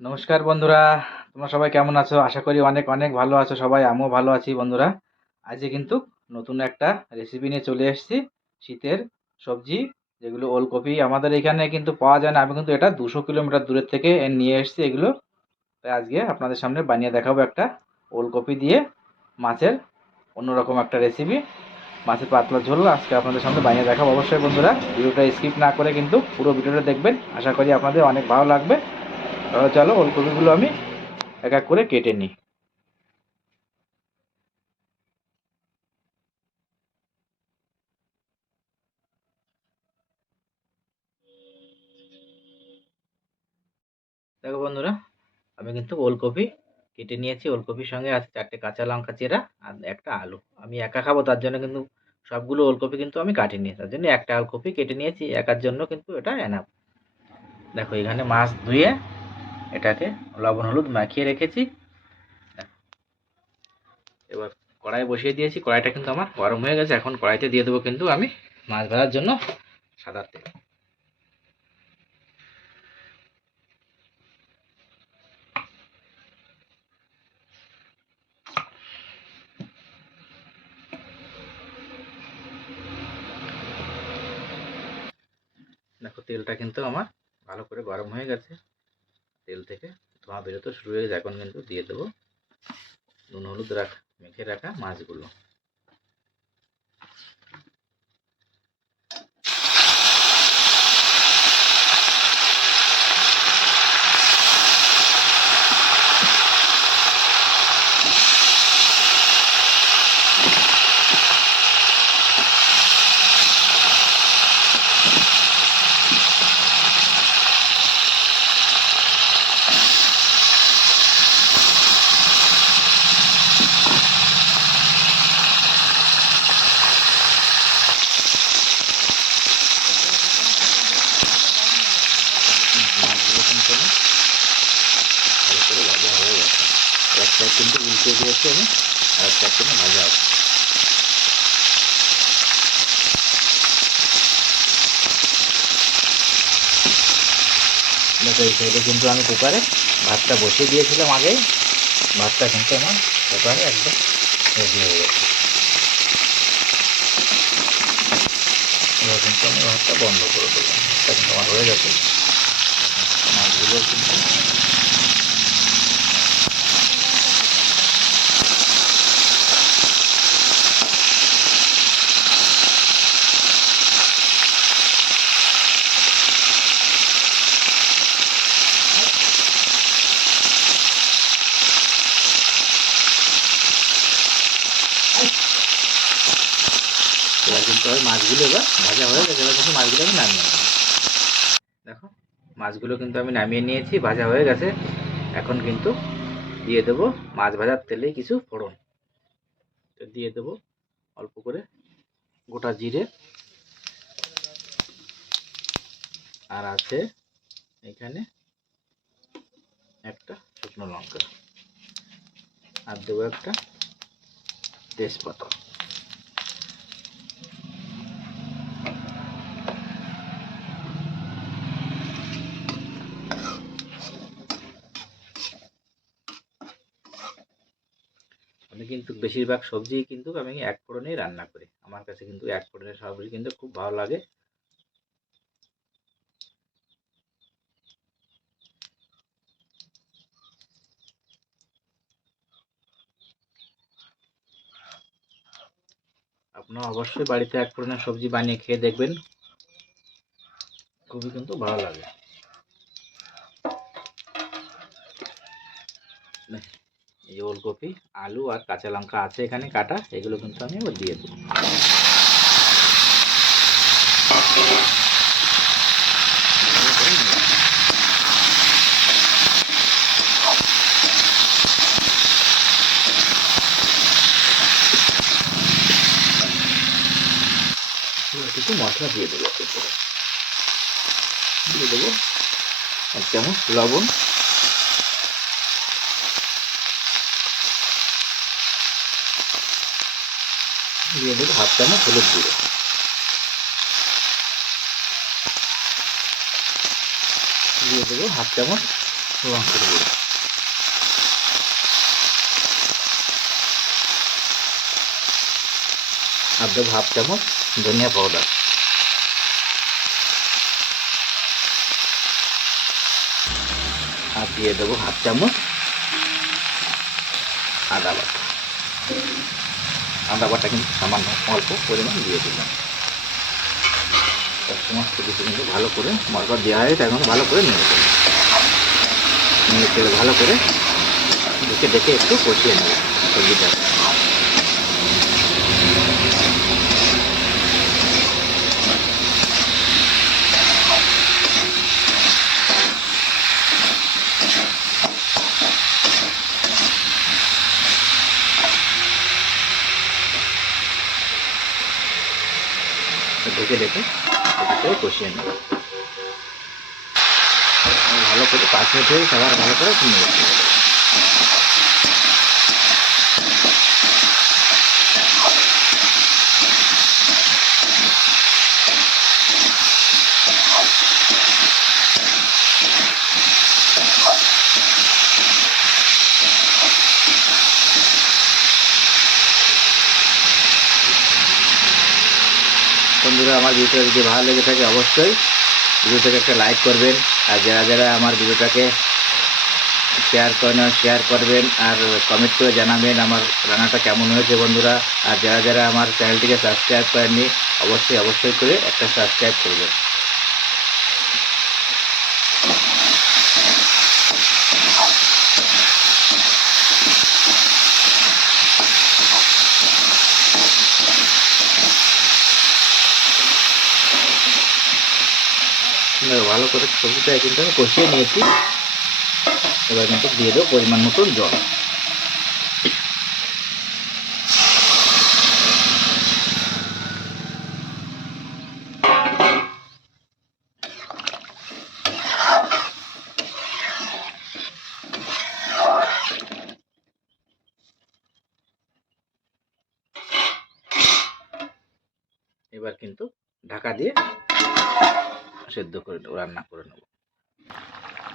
নমস্কার বন্ধুরা, তোমরা সবাই কেমন আছো? আশা করি অনেক অনেক ভালো আছো সবাই। আমিও ভালো আছি বন্ধুরা। আজকে কিন্তু নতুন একটা রেসিপি নিয়ে চলে এসেছি। শীতের সবজি, যেগুলো ওলকপি আমাদের এখানে কিন্তু পাওয়া যায় না। আমি কিন্তু এটা 200 কিলোমিটার দূরের থেকে নিয়ে এসেছি এগুলো। তাই আজকে আপনাদের সামনে বানিয়ে দেখাবো একটা ওলকপি দিয়ে মাছের অন্যরকম একটা রেসিপি। মাছের পাতলা ঝোল আজকে আপনাদের সামনে বানিয়ে দেখাবো। অবশ্যই বন্ধুরা ভিডিওটা স্কিপ না করে কিন্তু পুরো ভিডিওটা দেখবেন। আশা করি আপনাদের অনেক ভালো লাগবে। তাহলে চলো ওলকপিগুলো আমি এক এক করে কেটে নিই। দেখো বন্ধুরা, আমি কিন্তু ওলকপি কেটে নিয়েছি। ওলকপির সঙ্গে আছে 4টে কাঁচা লঙ্কা চেরা আর একটা আলু। আমি একা খাবো তার জন্য কিন্তু সবগুলো ওলকপি কিন্তু আমি কাটিনি, তার জন্য একটা ওলকপি কেটে নিয়েছি। একার জন্য কিন্তু এটা এনাফ। দেখো এখানে মাছ ধুয়ে এটাকে লবণ হলুদ মাখিয়ে রেখেছি। দেখো, এবার কড়াই বসিয়ে দিয়েছি। কড়াইটা কিন্তু আমার গরম হয়ে গেছে। এখন কড়াইতে দিয়ে দেবো কিন্তু আমি মাছ ভাজার জন্য সাদা তেল। দেখো তেলটা কিন্তু আমার ভালো করে গরম হয়ে গেছে। তেল থেকে ধোঁয়া বেরোতে শুরু হয়ে গেছে। এখন কিন্তু দিয়ে দেবো নুন হলুদ মেখে রাখা মাছগুলো। মাছগুলো কিন্তু আমি ভালো করে ভাজা হয়ে গেছে। এক সাইড কিন্তু উল্টে দিয়েছি আমি, আর এক সাইড কিন্তু ভাজা আছে। দেখো এই সাইডে কিন্তু আমি কুকারে ভাতটা বসিয়ে দিয়েছিলাম আগেই। ভাতটা কিন্তু আমার কুকারে একদম রেডি হয়ে গেছে। এবার কিন্তু আমি ভাতটা বন্ধ করে দেবো। ভাতটা কিন্তু আমার হয়ে গেছে। মাছগুলো কিন্তু এবার কিন্তু আমি মাছগুলো এবার ভাজা হয়ে গেছে। এবার কিন্তু মাছগুলো আমি নামিয়ে নেব। দেখো মাছগুলো কিন্তু আমি নামিয়ে নিয়েছি, ভাজা হয়ে গেছে। এখন কিন্তু দিয়ে দেবো মাছ ভাজার তেলেই কিছু ফোড়ন। দিয়ে দেবো অল্প করে গোটা জিরে, আর আছে এখানে একটা শুকনো লঙ্কা, আর দেবো একটা তেজপাতা। আমি কিন্তু বেশিরভাগ সবজি কিন্তু আমি এক ফোড়নেই রান্না করি। আমার কাছে কিন্তু এক ফোড়নের সবজি কিন্তু খুব ভালো লাগে। আপনারা অবশ্যই বাড়িতে এক ফোড়নের সবজি বানিয়ে খেয়ে দেখবেন, খুবই কিন্তু ভালো লাগে। এই ওলকপি, আলু আর কাঁচা লঙ্কা আছে এখানে কাটা, এগুলো কিন্তু আমি এবার দিয়ে দেবো। কিছু মশলা দিয়ে দেবো। দিয়ে দেবো 1 চামচ লবণ, দিয়ে দেবো 1/2 চামচ হলুদ গুঁড়ো, দিয়ে দেবো 1/2 চামচ লঙ্কার গুঁড়ো, আর দেবো হাফ চামচ ধনিয়া পাউডার, আর দিয়ে দেবো হাফ চামচ আদা বাটা। আদা বাটা কিন্তু সামান্য অল্প পরিমাণ দিয়ে দিলাম। সমস্ত কিছু কিন্তু ভালো করে মশলা দেওয়া হয়, এখন ভালো করে নেড়ে দেবো। নেড়ে চেড়ে ভালো করে ডেকে ডেকে একটু কষিয়ে নেব সবজিটা। ঢেকে ঢেকে কষিয়ে নেব ভালো করে। 5 মিনিট হয়ে আবার ভালো করে নেড়ে দেবো। বন্ধুরা, আমার ভিডিওটা যদি ভালো লেগে থাকে অবশ্যই ভিডিওটাকে একটা লাইক করবেন, আর যারা যারা আমার ভিডিওটাকে শেয়ার করবেন, আর কমেন্ট করে জানাবেন আমার রান্নাটা কেমন হয়েছে বন্ধুরা। আর যারা যারা আমার চ্যানেলটিকে সাবস্ক্রাইব করেননি অবশ্যই করে একটা সাবস্ক্রাইব করবেন। ভালো করে সবজিটা কিন্তু আমি কষিয়ে নিয়েছি। এবার কিন্তু দিয়ে দেবো পরিমাণ মতন জল। এবার কিন্তু ঢাকা দিয়ে সেদ্ধ করে নেবো, রান্না করে নেবো।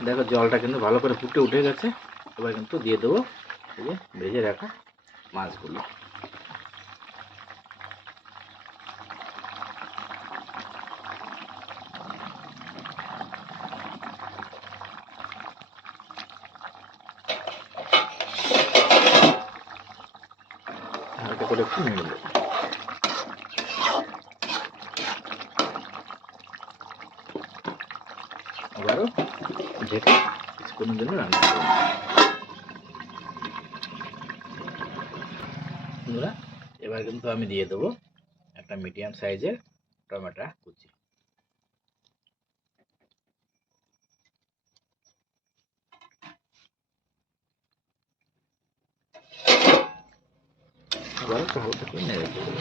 দেখো জলটা কিন্তু ভালো করে ফুটে উঠে গেছে। এবার কিন্তু দিয়ে দেবো এই যে ভেজে রাখা মাছগুলো। হালকা করে একটু নেড়ে দেবো। আবারও ঢেকে কিছুক্ষণের জন্য রান্না করবো। বন্ধুরা, এবার কিন্তু আমি দিয়ে দেবো একটা মিডিয়াম সাইজের টমেটো কুচি। আবার একটু হালকা করে নেড়ে দেবো।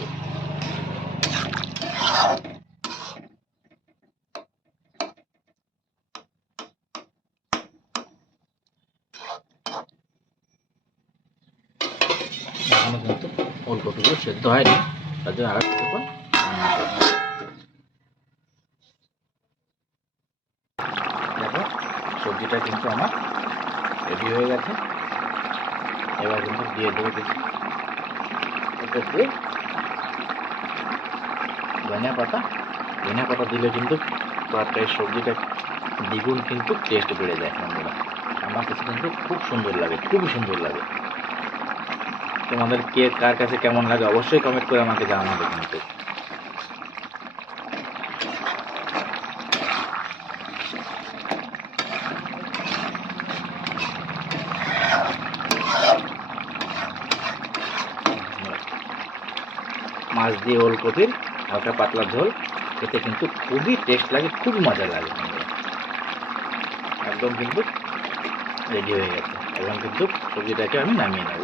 এখনো কিন্তু ওলকপিগুলো সেদ্ধ হয়নি, তার জন্য আরো কিছুক্ষণ রান্না করবো। দেখো সবজিটা কিন্তু আমার রেডি হয়ে গেছে। এবার কিন্তু দিয়ে দেবো কিছু একটু ধনিয়া পাতা দিলে কিন্তু তরকারির সবজিটা দ্বিগুণ কিন্তু টেস্ট বেড়ে যায় বন্ধুরা। আমার কাছে কিন্তু খুব সুন্দর লাগে, খুবই সুন্দর লাগে। তোমাদের কে কার কাছে কেমন লাগে অবশ্যই কমেন্ট করে আমাকে জানাবে কিন্তু। মাছ দিয়ে ওলকপির হালকা পাতলা ঝোল খেতে কিন্তু খুবই টেস্ট লাগে, খুবই মজা লাগে। একদম কিন্তু রেডি হয়ে গেছে। এখন কিন্তু সবজিটাকে আমি নামিয়ে নেব।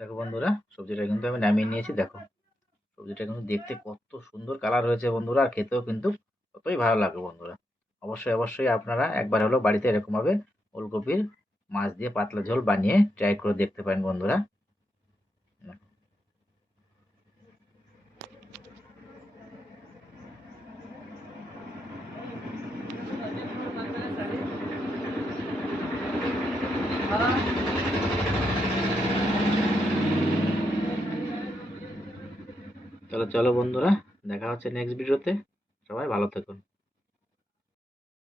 দেখো বন্ধুরা, সবজিটা কিন্তু আমি নামিয়ে নিয়েছি। দেখো সবজিটা কিন্তু দেখতে কত সুন্দর কালার হয়েছে বন্ধুরা, আর খেতেও কিন্তু ততই ভালো লাগে বন্ধুরা। অবশ্যই আপনারা একবার হলেও বাড়িতে এরকমভাবে ওলকপির মাছ দিয়ে পাতলা ঝোল বানিয়ে ট্রাই করে দেখতে পারেন বন্ধুরা। চলো চলো বন্ধুরা, দেখা হচ্ছে নেক্সট ভিডিওতে। সবাই ভালো থাকুন।